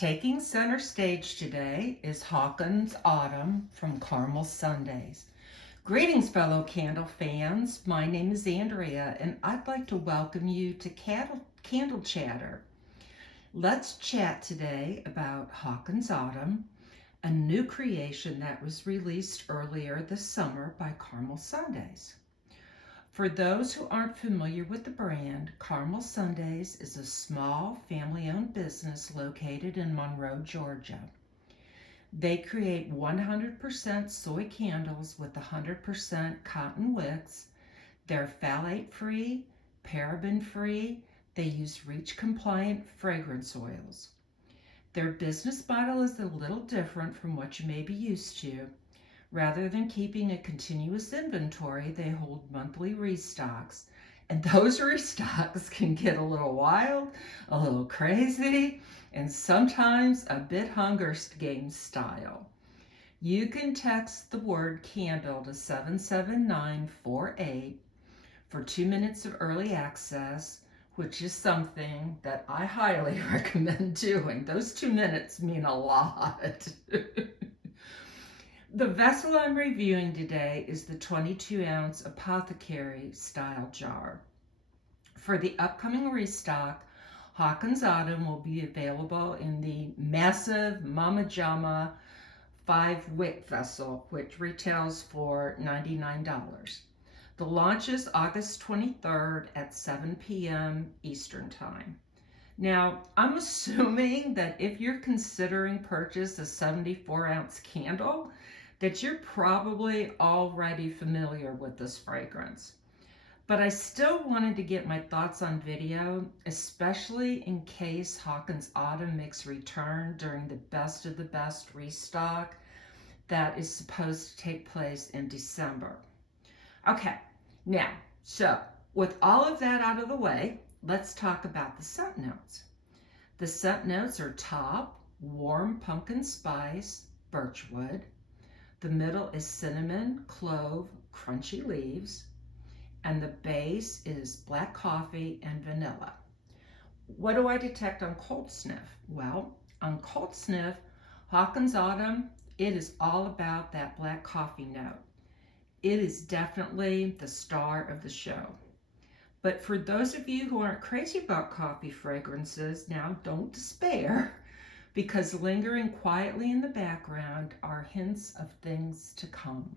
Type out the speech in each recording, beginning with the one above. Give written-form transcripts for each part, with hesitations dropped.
Taking center stage today is Hawkins Autumn from Carmel Sundays. Greetings, fellow candle fans. My name is Andrea, and I'd like to welcome you to Candle Chatter. Let's chat today about Hawkins Autumn, a new creation that was released earlier this summer by Carmel Sundays. For those who aren't familiar with the brand, Carmel Sundays is a small family-owned business located in Monroe, Georgia. They create 100% soy candles with 100% cotton wicks. They're phthalate-free, paraben-free. They use REACH-compliant fragrance oils. Their business model is a little different from what you may be used to. Rather than keeping a continuous inventory, they hold monthly restocks. And those restocks can get a little wild, a little crazy, and sometimes a bit Hunger Games style. You can text the word candle to 77948 for 2 minutes of early access, which is something that I highly recommend doing. Those 2 minutes mean a lot. The vessel I'm reviewing today is the 22-ounce apothecary style jar. For the upcoming restock, Hawkins Autumn will be available in the massive Mama Jama 5-wick vessel, which retails for $99. The launch is August 23rd at 7 p.m. Eastern Time. Now, I'm assuming that if you're considering purchase a 74-ounce candle, that you're probably already familiar with this fragrance. But I still wanted to get my thoughts on video, especially in case Hawkins Autumn makes return during the best of the best restock that is supposed to take place in December. Okay, now, so with all of that out of the way, let's talk about the scent notes. The scent notes are top, warm pumpkin spice, birchwood. The middle is cinnamon, clove, crunchy leaves, and the base is black coffee and vanilla. What do I detect on cold sniff? Well, on cold sniff, Hawkins Autumn, it is all about that black coffee note. It is definitely the star of the show. But for those of you who aren't crazy about coffee fragrances, now don't despair, because lingering quietly in the background are hints of things to come.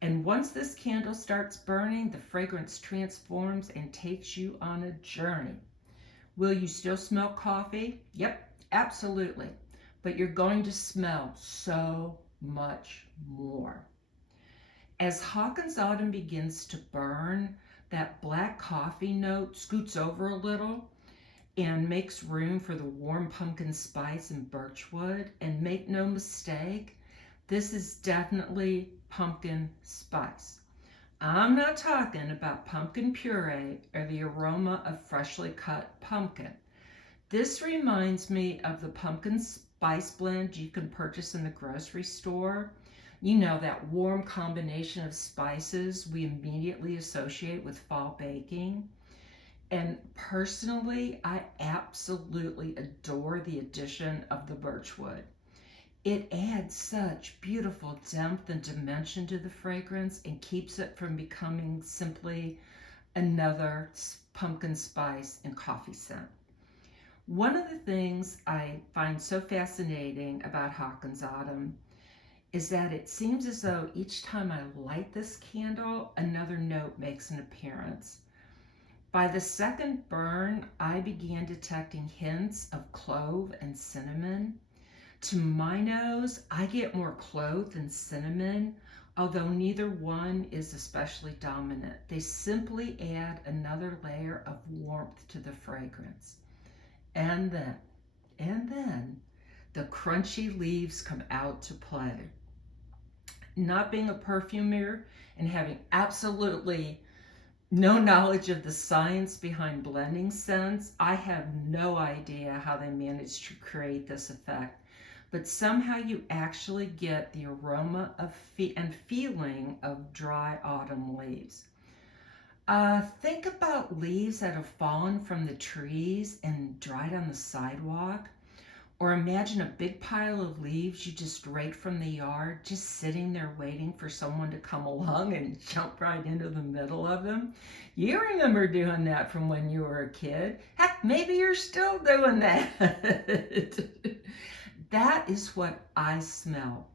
And once this candle starts burning, the fragrance transforms and takes you on a journey. Will you still smell coffee? Yep, absolutely. But you're going to smell so much more. As Hawkins Autumn begins to burn, that black coffee note scoots over a little and makes room for the warm pumpkin spice and birchwood. And make no mistake, this is definitely pumpkin spice. I'm not talking about pumpkin puree or the aroma of freshly cut pumpkin. This reminds me of the pumpkin spice blend you can purchase in the grocery store. You know, that warm combination of spices we immediately associate with fall baking. And personally, I absolutely adore the addition of the birchwood. It adds such beautiful depth and dimension to the fragrance and keeps it from becoming simply another pumpkin spice and coffee scent. One of the things I find so fascinating about Hawkins Autumn is that it seems as though each time I light this candle, another note makes an appearance. By the second burn, I began detecting hints of clove and cinnamon. To my nose, I get more clove than cinnamon, although neither one is especially dominant. They simply add another layer of warmth to the fragrance. And then, the crunchy leaves come out to play. Not being a perfumer and having absolutely no knowledge of the science behind blending scents, I have no idea how they managed to create this effect. But somehow you actually get the aroma of and feeling of dry autumn leaves. Think about leaves that have fallen from the trees and dried on the sidewalk, Or imagine a big pile of leaves you just raked from the yard, just sitting there waiting for someone to come along and jump right into the middle of them. You remember doing that from when you were a kid. Heck, maybe you're still doing that. That is what I smell.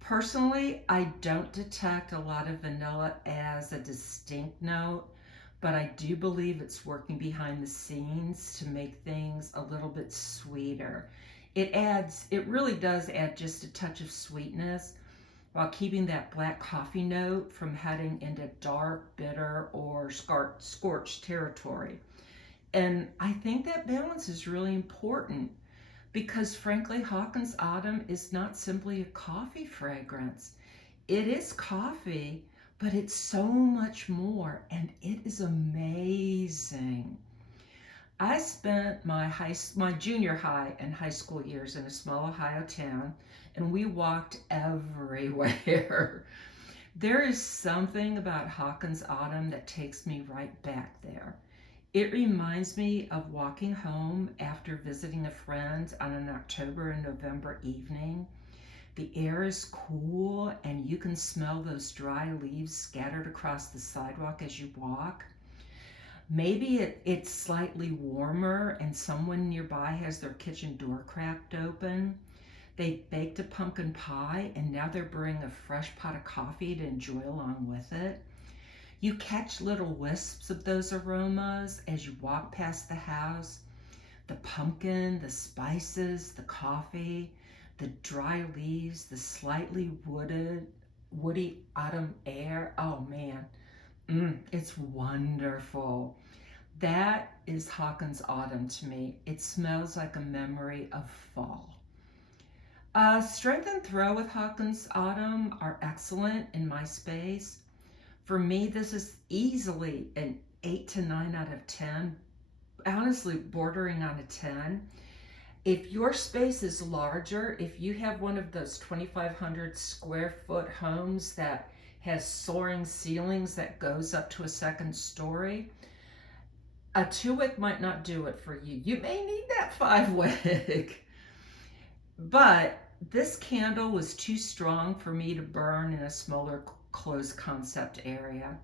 Personally, I don't detect a lot of vanilla as a distinct note, but I do believe it's working behind the scenes to make things a little bit sweeter. It really does add just a touch of sweetness while keeping that black coffee note from heading into dark, bitter, or scorched territory. And I think that balance is really important because, frankly, Hawkins Autumn is not simply a coffee fragrance. It is coffee, but it's so much more, and it is amazing. I spent my junior high and high school years in a small Ohio town, and we walked everywhere. There is something about Hawkins Autumn that takes me right back there. It reminds me of walking home after visiting a friend on an October and November evening. The air is cool and you can smell those dry leaves scattered across the sidewalk as you walk. Maybe it's slightly warmer and someone nearby has their kitchen door cracked open. They baked a pumpkin pie and now they're brewing a fresh pot of coffee to enjoy along with it. You catch little wisps of those aromas as you walk past the house. The pumpkin, the spices, the coffee, the dry leaves, the slightly woody autumn air. Oh man, it's wonderful. That is Hawkins Autumn to me. It smells like a memory of fall. Strength and throw with Hawkins Autumn are excellent in my space. For me, this is easily an 8 to 9 out of 10, honestly bordering on a 10. If your space is larger, if you have one of those 2,500 square foot homes that has soaring ceilings that goes up to a second story, a 2-wick might not do it for you. You may need that 5-wick. But this candle was too strong for me to burn in a smaller closed concept area.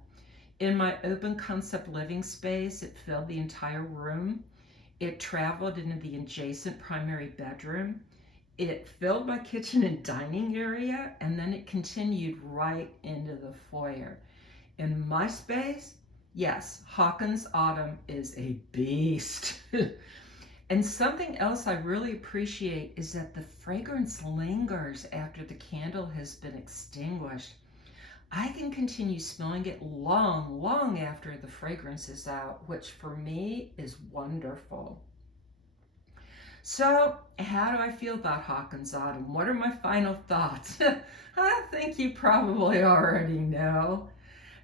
In my open concept living space, it filled the entire room. It traveled into the adjacent primary bedroom. It filled my kitchen and dining area, and then it continued right into the foyer. In my space, yes, Hawkins Autumn is a beast. And something else I really appreciate is that the fragrance lingers after the candle has been extinguished. I can continue smelling it long, long after the fragrance is out, which for me is wonderful. So, how do I feel about Hawkins Autumn? What are my final thoughts? I think you probably already know.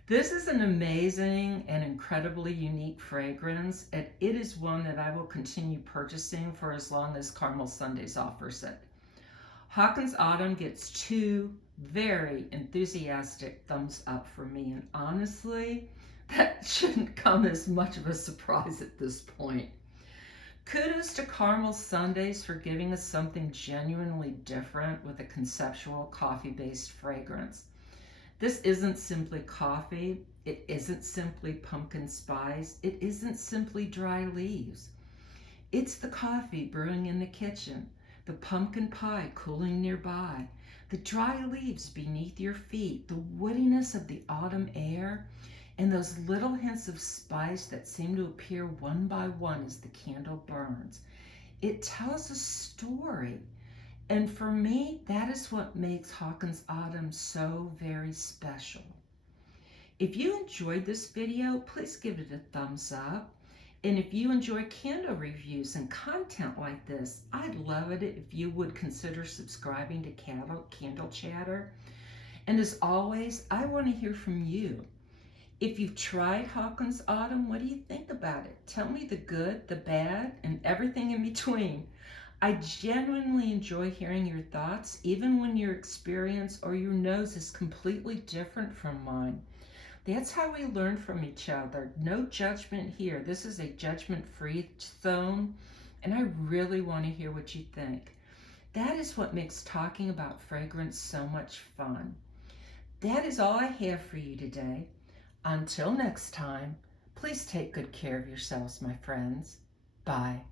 This is an amazing and incredibly unique fragrance, and it is one that I will continue purchasing for as long as Caramel Sundays offers it. Hawkins Autumn gets 2 very enthusiastic thumbs up for me, and honestly, that shouldn't come as much of a surprise at this point. Kudos to Caramel Sundays for giving us something genuinely different with a conceptual coffee-based fragrance. This isn't simply coffee, it isn't simply pumpkin spice, it isn't simply dry leaves. It's the coffee brewing in the kitchen, the pumpkin pie cooling nearby, the dry leaves beneath your feet, the woodiness of the autumn air, and those little hints of spice that seem to appear one by one as the candle burns. It tells a story. And for me, that is what makes Hawkins Autumn so very special. If you enjoyed this video, please give it a thumbs up. And if you enjoy candle reviews and content like this, I'd love it if you would consider subscribing to Candle Chatter. And as always, I want to hear from you. If you've tried Hawkins Autumn, what do you think about it? Tell me the good, the bad, and everything in between. I genuinely enjoy hearing your thoughts, even when your experience or your nose is completely different from mine. That's how we learn from each other. No judgment here. This is a judgment-free zone, and I really want to hear what you think. That is what makes talking about fragrance so much fun. That is all I have for you today. Until next time, please take good care of yourselves, my friends. Bye.